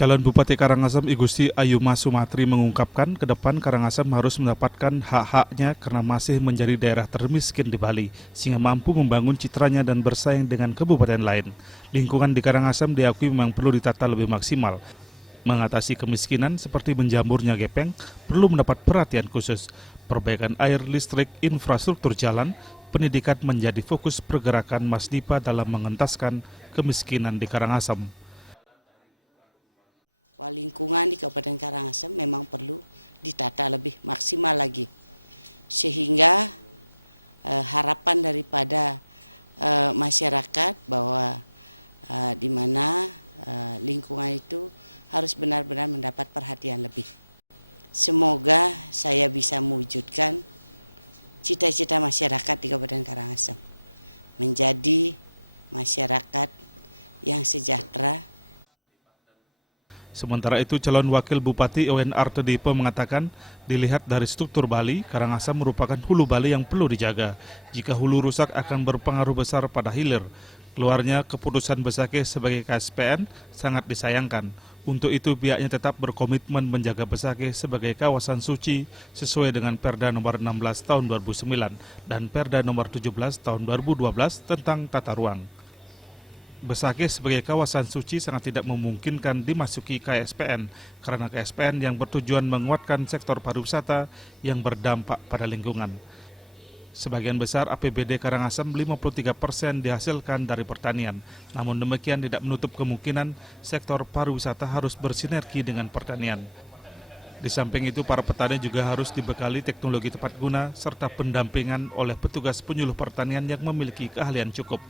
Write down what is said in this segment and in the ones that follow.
Calon Bupati Karangasem I Gusti Ayuma Sumatri mengungkapkan ke depan Karangasem harus mendapatkan hak-haknya karena masih menjadi daerah termiskin di Bali, sehingga mampu membangun citranya dan bersaing dengan kabupaten lain. Lingkungan di Karangasem diakui memang perlu ditata lebih maksimal. Mengatasi kemiskinan seperti menjamurnya gepeng perlu mendapat perhatian khusus. Perbaikan air, listrik, infrastruktur jalan, pendidikan menjadi fokus pergerakan Masdipa dalam mengentaskan kemiskinan di Karangasem. Sementara itu, calon wakil Bupati Ewen Artedipe mengatakan, dilihat dari struktur Bali, Karangasem merupakan hulu Bali yang perlu dijaga. Jika hulu rusak akan berpengaruh besar pada hilir. Keluarnya keputusan Besakih sebagai KSPN sangat disayangkan. Untuk itu, pihaknya tetap berkomitmen menjaga Besakih sebagai kawasan suci sesuai dengan Perda nomor 16 tahun 2009 dan Perda nomor 17 tahun 2012 tentang tata ruang. Besakih sebagai kawasan suci sangat tidak memungkinkan dimasuki KSPN karena KSPN yang bertujuan menguatkan sektor pariwisata yang berdampak pada lingkungan. Sebagian besar APBD Karangasem 53% dihasilkan dari pertanian. Namun demikian tidak menutup kemungkinan sektor pariwisata harus bersinergi dengan pertanian. Di samping itu, para petani juga harus dibekali teknologi tepat guna serta pendampingan oleh petugas penyuluh pertanian yang memiliki keahlian cukup.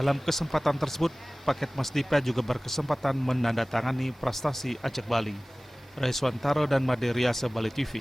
Dalam kesempatan tersebut, paket Masdipa juga berkesempatan menandatangani prestasi Aceh Bali. Reswantaro dan Made Riase Bali TV.